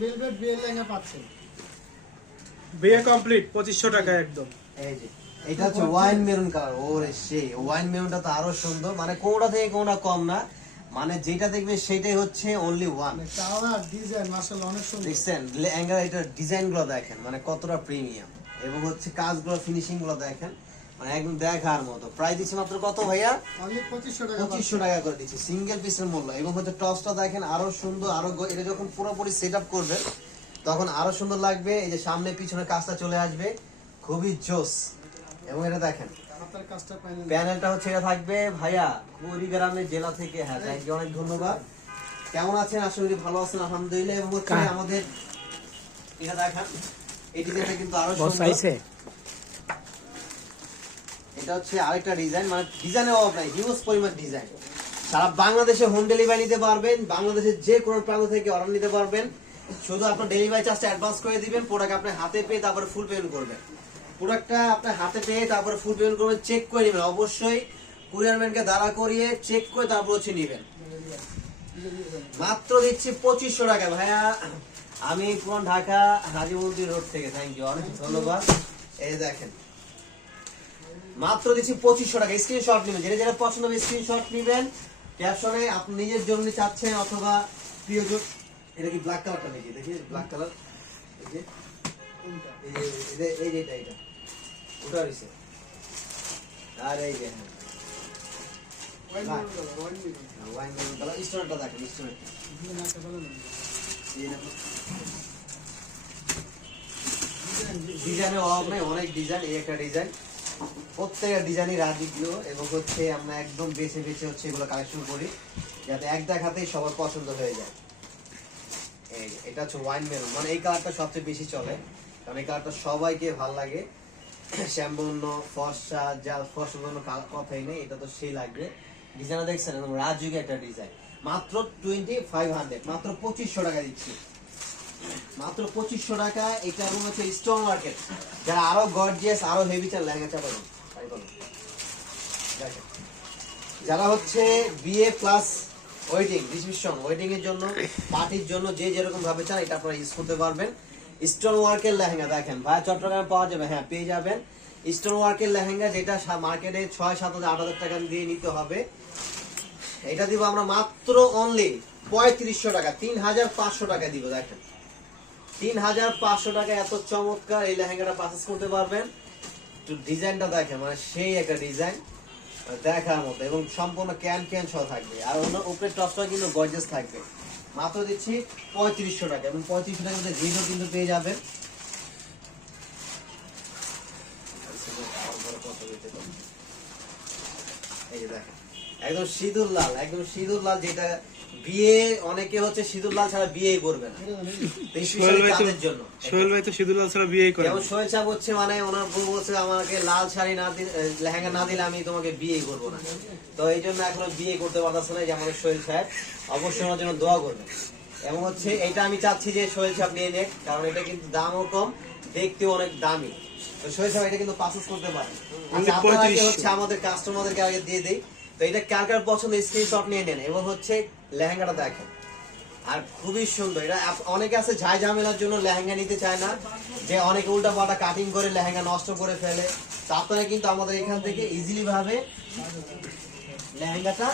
Velvet বিয়ের লেহেঙ্গা পাচ্ছেন। বিয়ে কমপ্লিট পঁচিশশো টাকা একদম। এই যে এটা হচ্ছে ওয়াইন মেরুন কালার ওরে সেই ওয়াইন মেরুনটা তো আরও সুন্দর। মানে কোনটা থেকে কোনটা কম না মানে যেটা দেখবে সেটাই হচ্ছে অনলি ওয়ান কালার ডিজাইন মাসাল্লাহ অনেক সুন্দর। দেখছেন লেহেঙ্গার এটা ডিজাইনগুলো দেখেন মানে কতটা প্রিমিয়াম এবং হচ্ছে কাজগুলো ফিনিশিংগুলো দেখেন। মানে একদম দেখার মতো। প্রায় দিচ্ছি মাত্র কত ভাইয়া? পঁচিশশো টাকা করে দিচ্ছি। সিঙ্গেল পিসের মূল্য। এবং হচ্ছে টসটা দেখেন আরও সুন্দর আরও এটা যখন পুরোপুরি সেট আপ করবে তখন আরও সুন্দর লাগবে। এই যে সামনে পিছনে কাজটা চলে আসবে। খুবই জোস। এবং এটা দেখেন প্যানেলটা হচ্ছে এটা থাকবে ভাইয়া কুড়িগ্রামের জেলা থেকে। হ্যাঁ থ্যাংক ইউ অনেক ধন্যবাদ। কেমন আছেন? আশা করি ভালো আছেন আলহামদুলিল্লাহ। এবং হচ্ছে আমাদের এটা দেখান এই ডিজাইনটা কিন্তু আরও সুন্দর এটা হচ্ছে আরেকটা ডিজাইন মানে ডিজাইনের অভাব নাই, হিউজ পরিমাণ ডিজাইন সারা বাংলাদেশে হোম ডেলিভারি নিতে পারবেন, বাংলাদেশের যে কোনো প্রান্ত থেকে অর্ডার নিতে পারবেন। শুধু আপনার ডেলিভারি চার্জটা অ্যাডভান্স করে দিবেন প্রোডাক্ট আপনি হাতে পেয়ে তারপরে ফুল পেমেন্ট করবেন। প্রোডাক্টটা আপনার হাতে পেয়ে তারপরে ফুল পেমেন্ট করবেন চেক করে নেবেন। অবশ্যই কুরিয়ার ম্যানকে দাঁড়া করিয়ে চেক করে তারপর হচ্ছে নেবেন। মাত্র দিচ্ছি পঁচিশশো টাকা। ভাইয়া, আমি পুরান ঢাকা হাজিমন্দির রোড থেকে। থ্যাংক ইউ অনেক ধন্যবাদ। এই দেখেন। মাত্র দিচ্ছি পঁচিশশো টাকা। স্ক্রিনশট নেবেন। যেটা যেটা পছন্দ হবে স্ক্রিনশট নেবেন। ক্যাপশনে আপনি নিজের জন্য চাচ্ছেন অথবা প্রিয়জন এটা কি ব্ল্যাক কালারটা নাকি? দেখি ব্ল্যাক কালার এই যে এই যে- এই যে- এই যে এটা এটা ওটা রয়েছে আর এই যে হ্যাঁ কালার স্টোনটা দেখেন স্টোনটা ডিজাইনের অভাব নেই অনেক ডিজাইন এই একটা ডিজাইন প্রত্যেকটা ডিজাইনই রাজিগুলো এবং হচ্ছে আমরা একদম বেছে বেছে হচ্ছে এগুলো কালেকশন করি, যাতে এক দেখাতেই সবার পছন্দ হয়ে যায়। এটা হচ্ছে ওয়াইন মেরুন মানে এই কালারটা সবচেয়ে বেশি চলে, কারণ এই কালারটা সবাইকে ভালো লাগে। শ্যামবর্ণ, ফর্সা জাল ফর্সা কোনো কথাই নেই, এটা তো সেই লাগবে। ডিজাইনটা দেখছেন? রাজুকে একটা ডিজাইন মাত্র টোয়েন্টি ফাইভ হান্ড্রেড মাত্র পঁচিশশো টাকা দিচ্ছি। মাত্র পঁচিশশো টাকা, এটা এবং হচ্ছে স্টোন মার্কেট যারা আরও গর্জিয়াস আরও হেভি চান লেহেঙ্গা চাপাবেন দেখেন। যারা হচ্ছে বিয়ে প্লাস ওয়েডিং রিসেপশন ওয়েডিং এর জন্য পার্টির জন্য যে যেরকম ভাবে চান, এটা আপনারা ইউজ করতে পারবেন। স্টোন ওয়ার্কের লেহেঙ্গা, দেখেন ভাই চট্টগ্রামে পাওয়া যাবে হ্যাঁ পেয়ে যাবেন। স্টোন ওয়ার্কের লেহেঙ্গা যেটা মার্কেটে ছয়, সাত হাজার, আট হাজার টাকা দিয়ে নিতে হবে। এটা দিব আমরা মাত্র অনলি পঁয়ত্রিশশো টাকা, তিন হাজার পাঁচশো টাকা দিব, দেখেন। তিন হাজার পাঁচশো টাকা, এত চমৎকার এই লেহেঙ্গাটা পারচেস করতে পারবেন। একটু ডিজাইনটা দেখেন মানে সেই একটা ডিজাইন দেখার মতো, এবং সম্পূর্ণ ক্যান ক্যান সহ থাকবে। আর অন্য উপরে টপটা কিন্তু গর্জেস থাকবে। মাত্র দিচ্ছি পঁয়ত্রিশশো টাকা, এবং পঁয়ত্রিশশো টাকা মধ্যে জিরো কিন্তু পেয়ে যাবেন। এই একদম সিঁদুর লাল, একদম সিঁদুর লাল যেটা বিয়ে অনেকে হচ্ছে সিঁদুর ছাড়া বিয়েই করবে না। তো এই সোহেল ভাই তো তাদের জন্য। সোহেল ভাই তো সিদুল ছাড়া বিয়েই করে যেমন সোহেল সাহেব হচ্ছে মানে ওনার বউ বলছে আমাকে লাল শাড়ি না দিলে লেহেঙ্গা না দিলে আমি তোমাকে বিয়ে করব না। তো এই জন্য এখনও বিয়ে করতে পারতেছে না যে আমাদের সোহেল সাহেব। অবশ্যই ওনার জন্য দোয়া করবে এবং হচ্ছে এটা আমি চাচ্ছি যে সোহেল সাহেব নিয়ে নেক কারণ এটা কিন্তু দামও কম দেখতেও অনেক দামি। তো সোহেল সাহেব এটা কিন্তু পাসেস করতে পারে আচ্ছা আপনারা আগে 3500 হচ্ছে আমাদের কাস্টমারদেরকে আগে দিয়ে দেই। তো এটা কার কার পছন্দ স্ক্রিনশট নিয়ে নেন, এবং হচ্ছে লেহেঙ্গাটা দেখেন। আর খুবই সুন্দর, এটা অনেকে আছে ঝাই ঝামেলার জন্য লেহেঙ্গা নিতে চায় না, যে অনেকে উল্টা পাল্টা কাটিং করে লেহেঙ্গা নষ্ট করে ফেলে। তো আপনারা কিন্তু আমাদের এখান থেকে ইজিলি ভাবে লেহেঙ্গাটা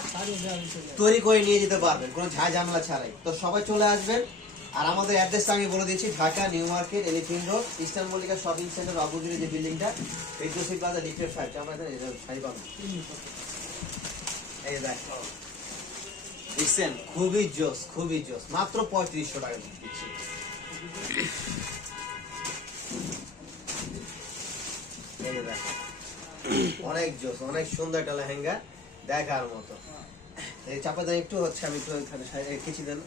তৈরি করে নিয়ে যেতে পারবেন, কোনো ঝাই ঝামেলা ছাড়াই। তো সবাই চলে আসবেন, আর আমাদের অ্যাড্রেসটা আমি বলে দিচ্ছি, Dhaka, New Market Elephant Road Eastern Mallika shopping centre অপোজিটে যে বিল্ডিংটা বিদ্যুসি প্লাজা ডিক্টের সাইড আমরা এখানে শাড়ি পাবেন। দেখছেন? খুবই জোস খুবই জোস। মাত্র পঁয়ত্রিশশো টাকা দিচ্ছি। অনেক জোস, অনেক সুন্দর একটা লেহেঙ্গা দেখার মতো। এই চাপা দেন একটু, হচ্ছে আমি একটু সাইডে দেন।